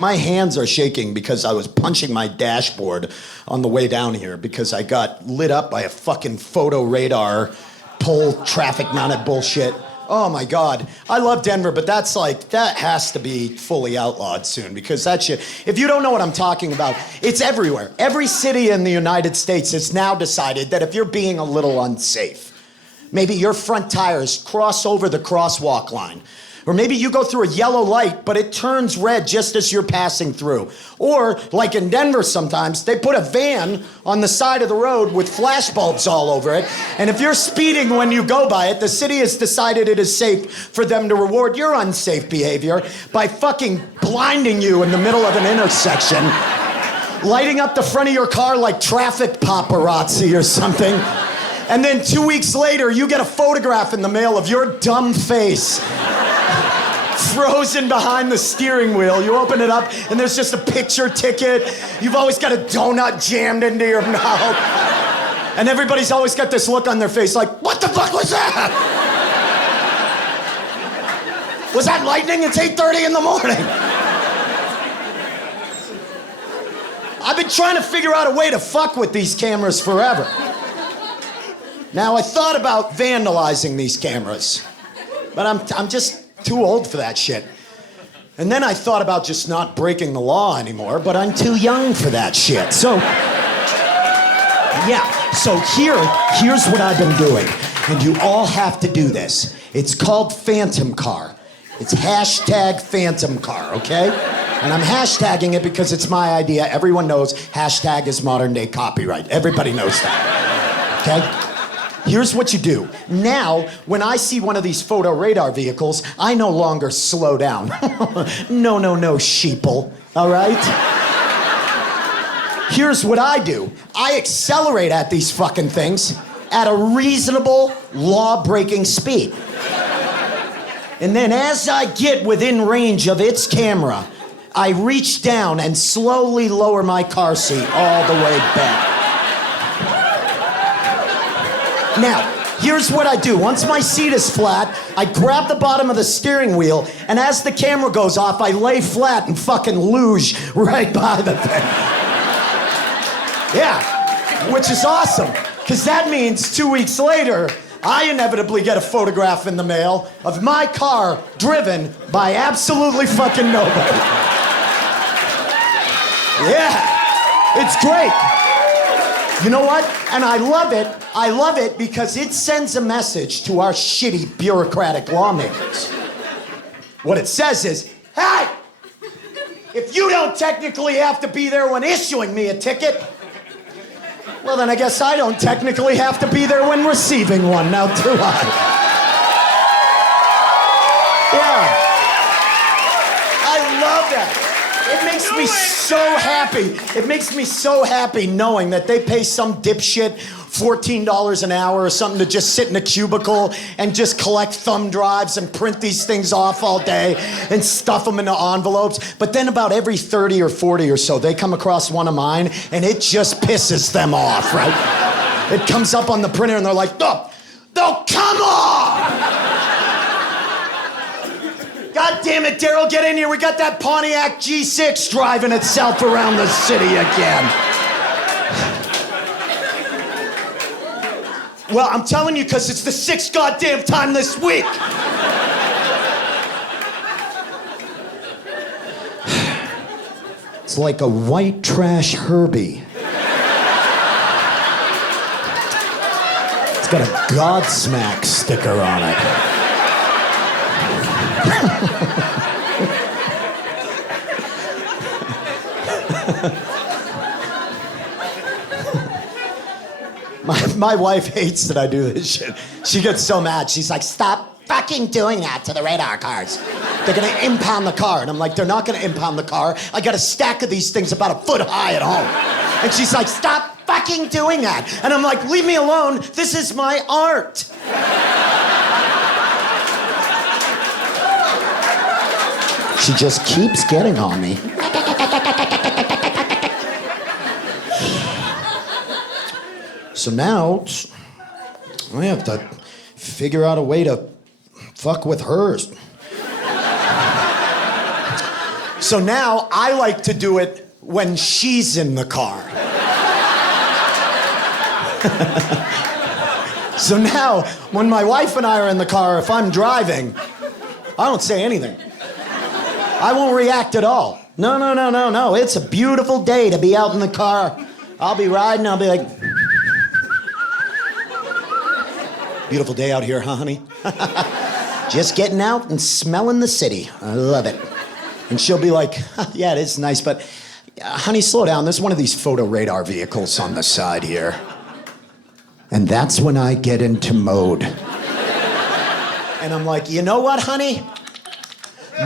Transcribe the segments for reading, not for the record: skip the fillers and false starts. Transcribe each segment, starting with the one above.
My hands are shaking because I was punching my dashboard on the way down here because I got lit up by a fucking photo radar pole traffic mounted bullshit. Oh my God. I love Denver, but that has to be fully outlawed soon because that shit, if you don't know what I'm talking about, it's everywhere. Every city in the United States has now decided that if you're being a little unsafe, maybe your front tires cross over the crosswalk line, or maybe you go through a yellow light, but it turns red just as you're passing through. Or, like in Denver sometimes, they put a van on the side of the road with flash bulbs all over it. And if you're speeding when you go by it, the city has decided it is safe for them to reward your unsafe behavior by fucking blinding you in the middle of an intersection, lighting up the front of your car like traffic paparazzi or something. And then 2 weeks later, you get a photograph in the mail of your dumb face frozen behind the steering wheel. You open it up, and there's just a picture ticket. You've always got a donut jammed into your mouth. And everybody's always got this look on their face like, what the fuck was that? Was that lightning? It's 8:30 in the morning. I've been trying to figure out a way to fuck with these cameras forever. Now, I thought about vandalizing these cameras, but I'm just too old for that shit. And then I thought about just not breaking the law anymore, but I'm too young for that shit. So, yeah, here's what I've been doing. And you all have to do this. It's called Phantom Car. It's hashtag Phantom Car, okay? And I'm hashtagging it because it's my idea. Everyone knows hashtag is modern day copyright. Everybody knows that, okay? Here's what you do. Now, when I see one of these photo radar vehicles, I no longer slow down. No, sheeple, all right? Here's what I do. I accelerate at these fucking things at a reasonable, law-breaking speed. And then as I get within range of its camera, I reach down and slowly lower my car seat all the way back. Now, here's what I do. Once my seat is flat, I grab the bottom of the steering wheel, and as the camera goes off, I lay flat and fucking luge right by the thing. Yeah, which is awesome, because that means 2 weeks later, I inevitably get a photograph in the mail of my car driven by absolutely fucking nobody. Yeah, it's great. You know what? And I love it. I love it because it sends a message to our shitty bureaucratic lawmakers. What it says is, hey, if you don't technically have to be there when issuing me a ticket, well, then I guess I don't technically have to be there when receiving one, now do I? Yeah. I love that. It makes me so happy. It makes me so happy knowing that they pay some dipshit $14 an hour or something to just sit in a cubicle and just collect thumb drives and print these things off all day and stuff them into envelopes. But then about every 30 or 40 or so, they come across one of mine and it just pisses them off, right? It comes up on the printer and they're like, oh, come on! God damn it, Daryl, get in here. We got that Pontiac G6 driving itself around the city again. Well, I'm telling you because it's the 6th goddamn time this week. It's like a white trash Herbie. It's got a Godsmack sticker on it. My wife hates that I do this shit. She gets so mad. She's like, stop fucking doing that to the radar cars. They're gonna impound the car. And I'm like, they're not gonna impound the car. I got a stack of these things about a foot high at home. And she's like, stop fucking doing that. And I'm like, leave me alone. This is my art. She just keeps getting on me. So now, I have to figure out a way to fuck with hers. So now I like to do it when she's in the car. So now, when my wife and I are in the car, if I'm driving, I don't say anything. I won't react at all. No. It's a beautiful day to be out in the car. I'll be riding, I'll be like, beautiful day out here, huh, honey? Just getting out and smelling the city. I love it. And she'll be like, yeah, it is nice, but honey, slow down. There's one of these photo radar vehicles on the side here. And that's when I get into mode. And I'm like, you know what, honey?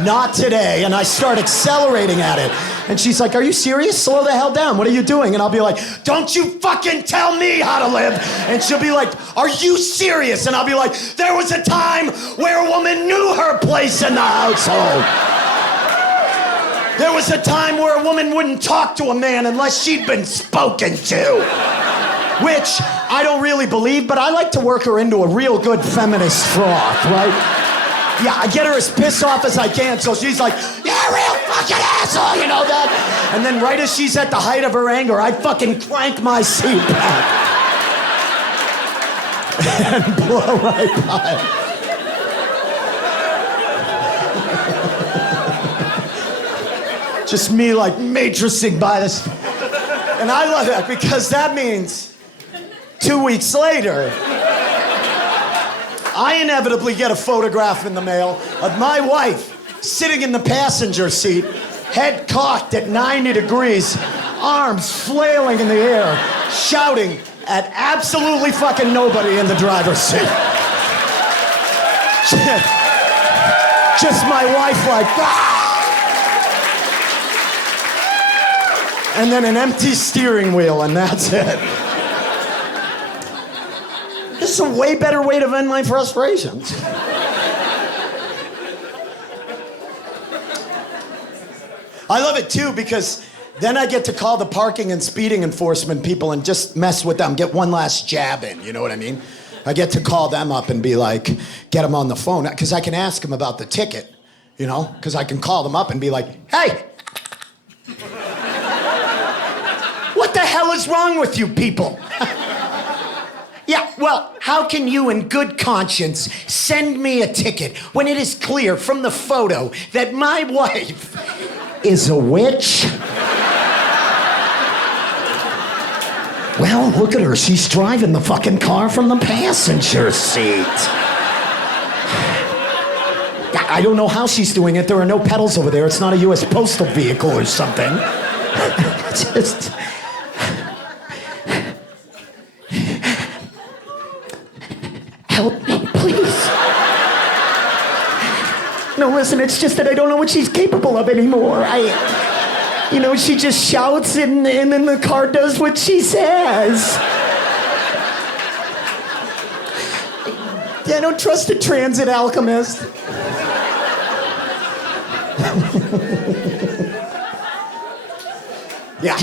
Not today. And I start accelerating at it. And she's like, are you serious? Slow the hell down. What are you doing? And I'll be like, don't you fucking tell me how to live. And she'll be like, are you serious? And I'll be like, there was a time where a woman knew her place in the household. There was a time where a woman wouldn't talk to a man unless she'd been spoken to. Which I don't really believe, but I like to work her into a real good feminist froth, right? Yeah, I get her as pissed off as I can, so she's like, you're a real fucking asshole, you know that? And then right as she's at the height of her anger, I fucking crank my seat back. And blow right by. Just me like matrixing by this. And I love that because that means 2 weeks later, I inevitably get a photograph in the mail of my wife sitting in the passenger seat, head cocked at 90 degrees, arms flailing in the air, shouting at absolutely fucking nobody in the driver's seat. Just my wife like, ah! And then an empty steering wheel, and that's it. This is a way better way to vent my frustrations. I love it too because then I get to call the parking and speeding enforcement people and just mess with them, get one last jab in, you know what I mean? I get to call them up and be like, get them on the phone, because I can ask them about the ticket, you know? Because I can call them up and be like, hey! What the hell is wrong with you people? Yeah, well, how can you in good conscience send me a ticket when it is clear from the photo that my wife is a witch? Well, look at her. She's driving the fucking car from the passenger seat. I don't know how she's doing it. There are no pedals over there. It's not a U.S. postal vehicle or something. Just... help me, please. No, listen, it's just that I don't know what she's capable of anymore. You know, she just shouts and then the car does what she says. I don't trust a transit alchemist. Yeah.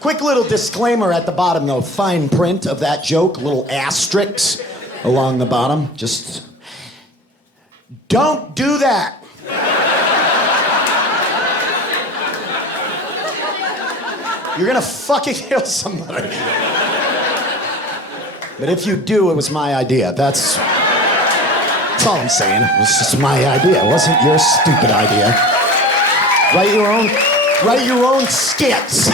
Quick little disclaimer at the bottom, though. Fine print of that joke, little asterisks along the bottom. Just don't do that. You're gonna fucking kill somebody. But if you do, it was my idea. That's all I'm saying. It was just my idea. It wasn't your stupid idea. Write your own skits.